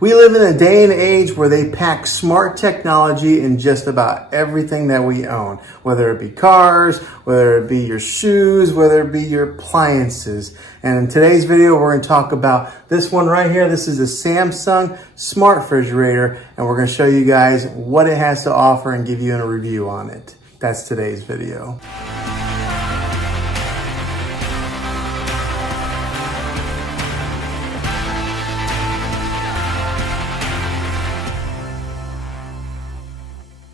We live in a day and age where they pack smart technology in just about everything that we own, whether it be cars, whether it be your shoes, whether it be your appliances. And in today's video, we're going to talk about this one right here. This is a Samsung smart refrigerator, and we're going to show you guys what it has to offer and give you a review on it. That's today's video.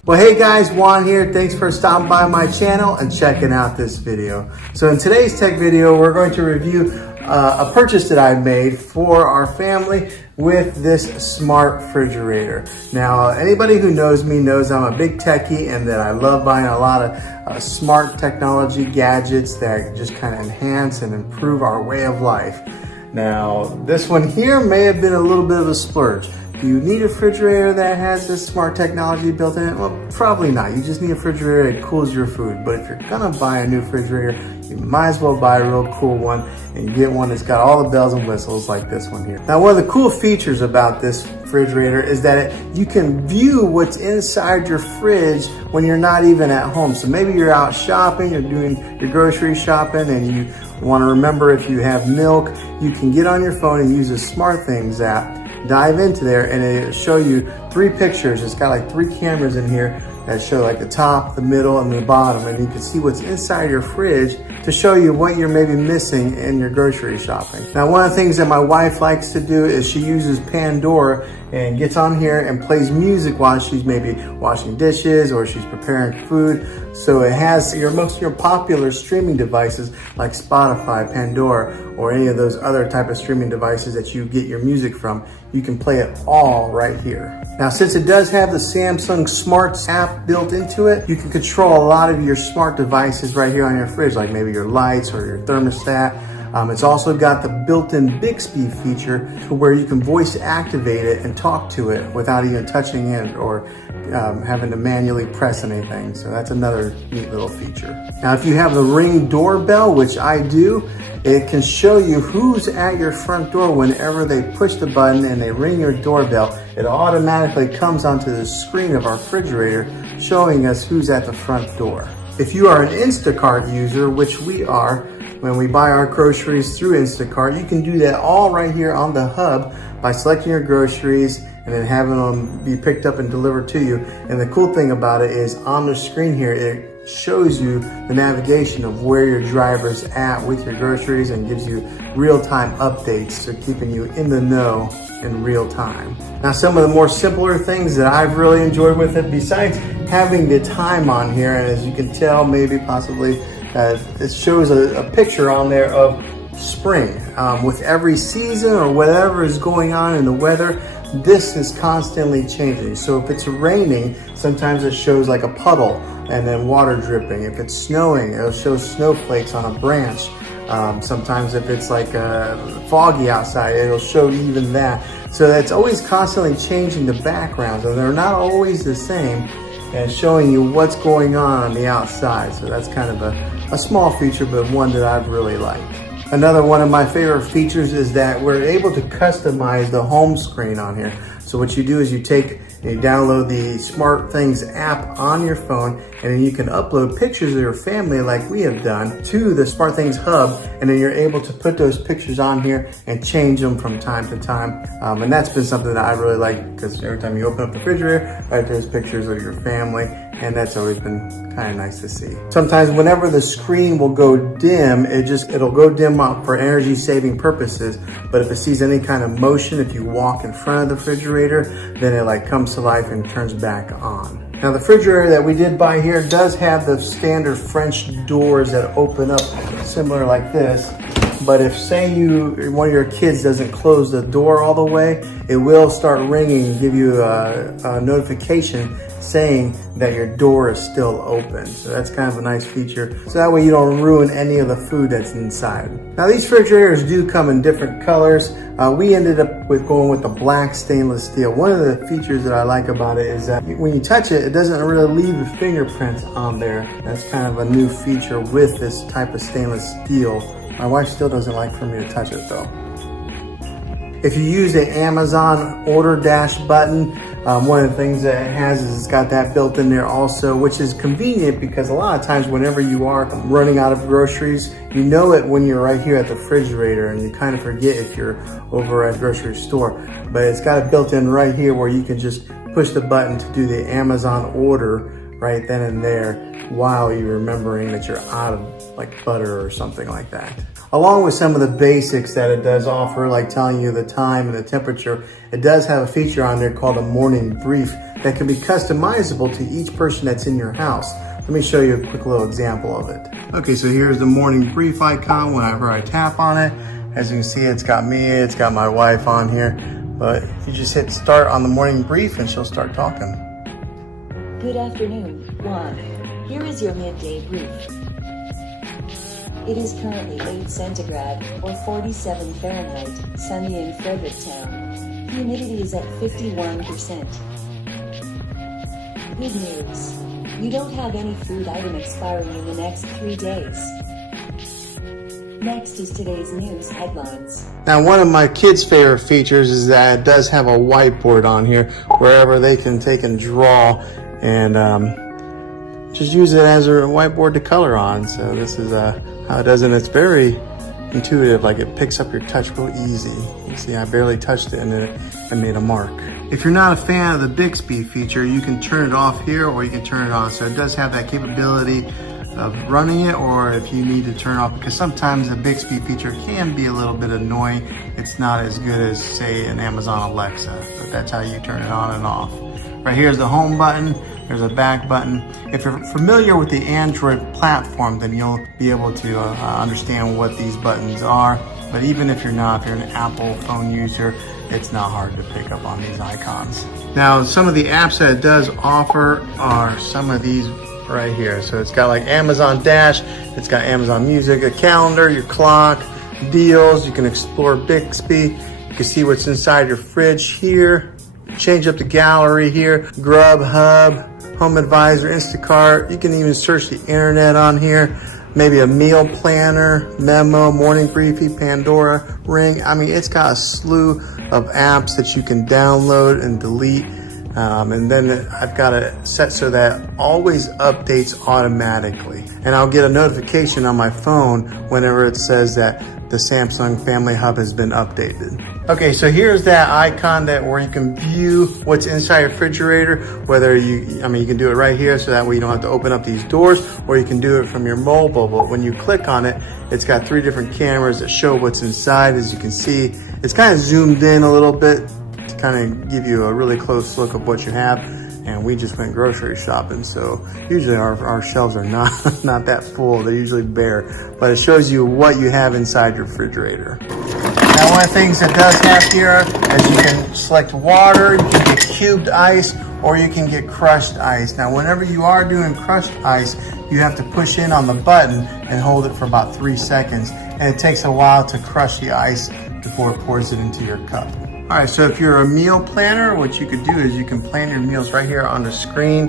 Well, hey guys, Juan here. Thanks for stopping by my channel and checking out this video. So in today's tech video, we're going to review a purchase that I made for our family with this smart refrigerator. Now, anybody who knows me knows I'm a big techie and that I love buying a lot of smart technology gadgets that just kind of enhance and improve our way of life. Now, this one here may have been a little bit of a splurge. Do you need a refrigerator that has this smart technology built in it? Well, probably not. You just need a refrigerator that cools your food. But if you're gonna buy a new refrigerator, you might as well buy a real cool one and get one that's got all the bells and whistles like this one here. Now, one of the cool features about this refrigerator is that you can view what's inside your fridge when you're not even at home. So maybe you're out shopping, you're doing your grocery shopping, and you want to remember if you have milk, you can get on your phone and use the SmartThings app, dive into there, and it'll show you 3 pictures. It's got like 3 cameras in here that show like the top, the middle, and the bottom, and you can see what's inside your fridge to show you what you're maybe missing in your grocery shopping. Now, one of the things that my wife likes to do is she uses Pandora and gets on here and plays music while she's maybe washing dishes or she's preparing food. So it has most of your popular streaming devices like Spotify, Pandora, or any of those other type of streaming devices that you get your music from. You can play it all right here. Now, since it does have the Samsung Smart app built into it, you can control a lot of your smart devices right here on your fridge, like maybe your lights or your thermostat. It's also got the built-in Bixby feature to where you can voice activate it and talk to it without even touching it or having to manually press anything. So that's another neat little feature. Now, if you have the Ring doorbell, which I do, it can show you who's at your front door whenever they push the button and they ring your doorbell. It automatically comes onto the screen of our refrigerator showing us who's at the front door. If you are an Instacart user, which we are, when we buy our groceries through Instacart, you can do that all right here on the hub by selecting your groceries and then having them be picked up and delivered to you. And the cool thing about it is on the screen here, it shows you the navigation of where your driver's at with your groceries and gives you real-time updates, so keeping you in the know in real time. Now, some of the more simpler things that I've really enjoyed with it, besides having the time on here, and as you can tell, maybe possibly, it shows a picture on there of spring. With every season or whatever is going on in the weather, this is constantly changing. So if it's raining, sometimes it shows like a puddle and then water dripping. If it's snowing, it'll show snowflakes on a branch. Sometimes if it's like foggy outside, it'll show even that. So it's always constantly changing the backgrounds, and they're not always the same, and showing you what's going on the outside. So that's kind of a small feature, but one that I've really liked. Another one of my favorite features is that we're able to customize the home screen on here. So what you do is you take and you download the SmartThings app on your phone, and then you can upload pictures of your family like we have done to the SmartThings hub, and then you're able to put those pictures on here and change them from time to time. And that's been something that I really like, because every time you open up the refrigerator, right, there's pictures of your family, and that's always been kind of nice to see. Sometimes whenever the screen will go dim, it'll go dim up for energy saving purposes, but if it sees any kind of motion, if you walk in front of the refrigerator, then it like comes to life and turns back on. Now, the refrigerator that we did buy here does have the standard French doors that open up similar like this. But if, say, one of your kids doesn't close the door all the way, it will start ringing and give you a notification saying that your door is still open. So that's kind of a nice feature. So that way you don't ruin any of the food that's inside. Now, these refrigerators do come in different colors. We ended up going with the black stainless steel. One of the features that I like about it is that when you touch it, it doesn't really leave a fingerprint on there. That's kind of a new feature with this type of stainless steel. My wife still doesn't like for me to touch it though. If you use the Amazon order dash button, one of the things that it has is it's got that built in there also, which is convenient because a lot of times whenever you are running out of groceries, you know it when you're right here at the refrigerator and you kind of forget if you're over at the grocery store. But it's got it built in right here where you can just push the button to do the Amazon order right then and there while you're remembering that you're out of like butter or something like that. Along with some of the basics that it does offer, like telling you the time and the temperature, it does have a feature on there called a morning brief that can be customizable to each person that's in your house. Let me show you a quick little example of it. Okay, so here's the morning brief icon whenever I tap on it. As you can see, it's got me, it's got my wife on here, but you just hit start on the morning brief and she'll start talking. Good afternoon, Juan. Here is your midday brief. It is currently 8 centigrade or 47 Fahrenheit, sunny in Fredericktown. Humidity is at 51%. Good news. You don't have any food item expiring in the next 3 days. Next is today's news headlines. Now, one of my kids' favorite features is that it does have a whiteboard on here wherever they can take and draw and just use it as a whiteboard to color on. So this is how it does, and it's very intuitive. Like it picks up your touch real easy. You see, I barely touched it and it made a mark. If you're not a fan of the Bixby feature, you can turn it off here or you can turn it on. So it does have that capability of running it, or if you need to turn off, because sometimes the Bixby feature can be a little bit annoying. It's not as good as, say, an Amazon Alexa, but that's how you turn it on and off. Right here's the home button. There's a back button. If you're familiar with the Android platform, then you'll be able to understand what these buttons are. But even if you're not, if you're an Apple phone user, it's not hard to pick up on these icons. Now, some of the apps that it does offer are some of these right here. So it's got like Amazon Dash, it's got Amazon Music, a calendar, your clock, deals. You can explore Bixby. You can see what's inside your fridge here. Change up the gallery here, Grubhub, Home Advisor, Instacart. You can even search the internet on here. Maybe a meal planner, Memo, Morning Briefy, Pandora, Ring. I mean, it's got a slew of apps that you can download and delete. And then I've got it set so that always updates automatically. And I'll get a notification on my phone whenever it says that the Samsung Family Hub has been updated. Okay, so here's that icon where you can view what's inside your refrigerator, whether you can do it right here so that way you don't have to open up these doors, or you can do it from your mobile. But when you click on it, it's got 3 different cameras that show what's inside. As you can see, it's kind of zoomed in a little bit to kind of give you a really close look of what you have. And we just went grocery shopping, so usually our shelves are not that full. They're usually bare, but it shows you what you have inside your refrigerator. Now, one of the things it does have here is you can select water, you can get cubed ice, or you can get crushed ice. Now, whenever you are doing crushed ice, you have to push in on the button and hold it for about 3 seconds, and it takes a while to crush the ice before it pours it into your cup. All right, so if you're a meal planner, what you could do is you can plan your meals right here on the screen,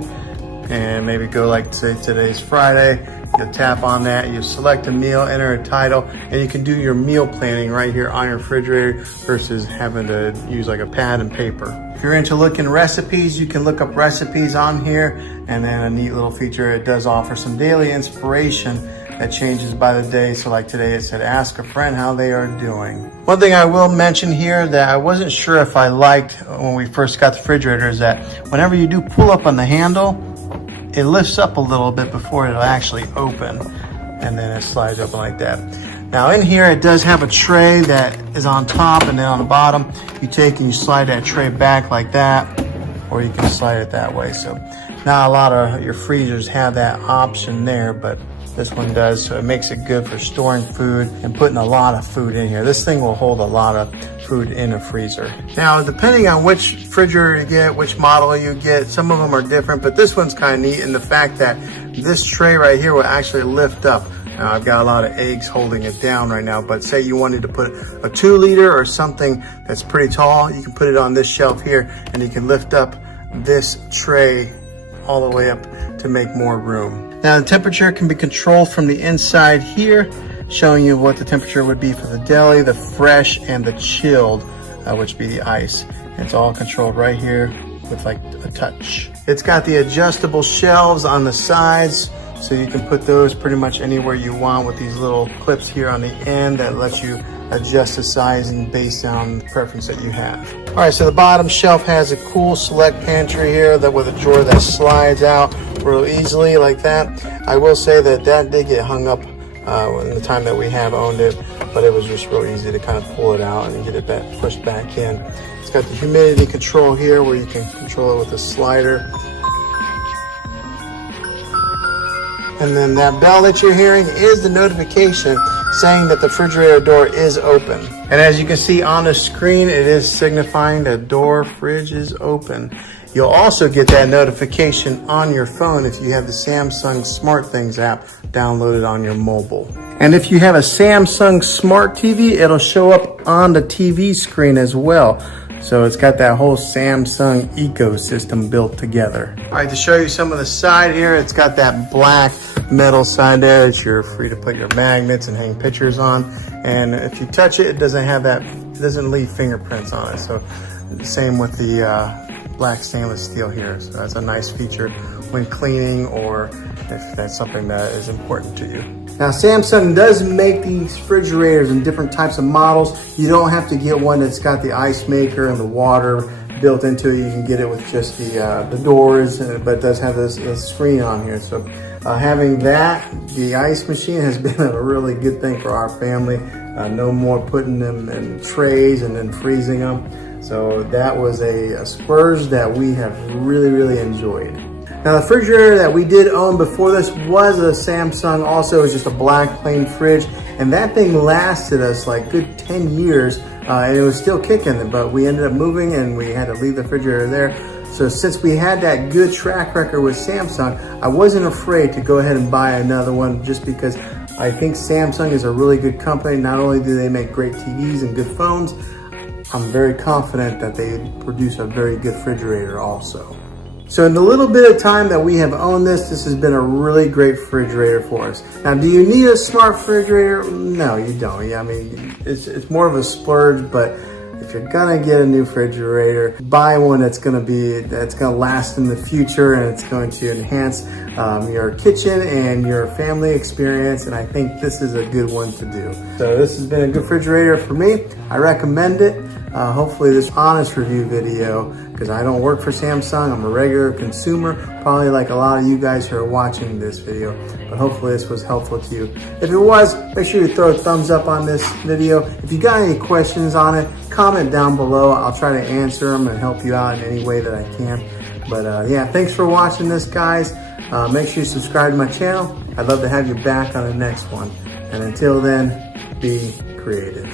and maybe go like, say, today's Friday. You'll tap on that, you select a meal, enter a title, and you can do your meal planning right here on your refrigerator versus having to use like a pad and paper. If you're into looking recipes, you can look up recipes on here, and then a neat little feature, it does offer some daily inspiration that changes by the day. So like today it said, ask a friend how they are doing. One thing I will mention here that I wasn't sure if I liked when we first got the refrigerator is that whenever you do pull up on the handle, it lifts up a little bit before it'll actually open, and then it slides open like that. Now in here it does have a tray that is on top, and then on the bottom you take and you slide that tray back like that, or you can slide it that way. So not a lot of your freezers have that option there, but this one does, so it makes it good for storing food and putting a lot of food in here. This thing will hold a lot of food in a freezer. Now, depending on which refrigerator you get, which model you get, some of them are different, but this one's kind of neat in the fact that this tray right here will actually lift up. Now, I've got a lot of eggs holding it down right now, but say you wanted to put a 2-liter or something that's pretty tall, you can put it on this shelf here, and you can lift up this tray all the way up to make more room. Now, the temperature can be controlled from the inside here, showing you what the temperature would be for the deli, the fresh, and the chilled which be the ice. It's all controlled right here with like a touch. It's got the adjustable shelves on the sides, so you can put those pretty much anywhere you want with these little clips here on the end that lets you adjust the sizing based on the preference that you have. All right, so the bottom shelf has a cool select pantry here that with a drawer that slides out real easily like that. I will say that did get hung up in the time that we have owned it, but it was just real easy to kind of pull it out and get it back, pushed back in. It's got the humidity control here where you can control it with a slider. And then that bell that you're hearing is the notification saying that the refrigerator door is open. And as you can see on the screen, it is signifying that door fridge is open. You'll also get that notification on your phone if you have the Samsung SmartThings app downloaded on your mobile. And if you have a Samsung Smart TV, it'll show up on the TV screen as well. So it's got that whole Samsung ecosystem built together. All right, to show you some of the side here, it's got that black metal side there that you're free to put your magnets and hang pictures on. And if you touch it, it doesn't have that, it doesn't leave fingerprints on it. So same with the black stainless steel here. So that's a nice feature when cleaning or if that's something that is important to you. Now Samsung does make these refrigerators in different types of models. You don't have to get one that's got the ice maker and the water built into it. You can get it with just the doors, but it does have this screen on here. So having that, the ice machine has been a really good thing for our family. No more putting them in trays and then freezing them. So that was a splurge that we have really enjoyed. Now the refrigerator that we did own before this was a Samsung, also. It was just a black plain fridge, and that thing lasted us like good 10 years, and it was still kicking, but we ended up moving and we had to leave the refrigerator there. So since we had that good track record with Samsung, I wasn't afraid to go ahead and buy another one just because I think Samsung is a really good company. Not only do they make great TVs and good phones, I'm very confident that they produce a very good refrigerator also. So in the little bit of time that we have owned this has been a really great refrigerator for us. Now, do you need a smart refrigerator? No, you don't. Yeah, I mean, it's more of a splurge, but if you're gonna get a new refrigerator, buy one that's gonna last in the future, and it's going to enhance your kitchen and your family experience. And I think this is a good one to do. So this has been a good refrigerator for me. I recommend it. Hopefully this honest review video, because I don't work for Samsung, I'm a regular consumer, probably like a lot of you guys who are watching this video, but hopefully this was helpful to you. If it was, make sure you throw a thumbs up on this video. If you got any questions on it, comment down below. I'll try to answer them and help you out in any way that I can. But yeah, thanks for watching this, guys. Make sure you subscribe to my channel. I'd love to have you back on the next one. And until then, be creative.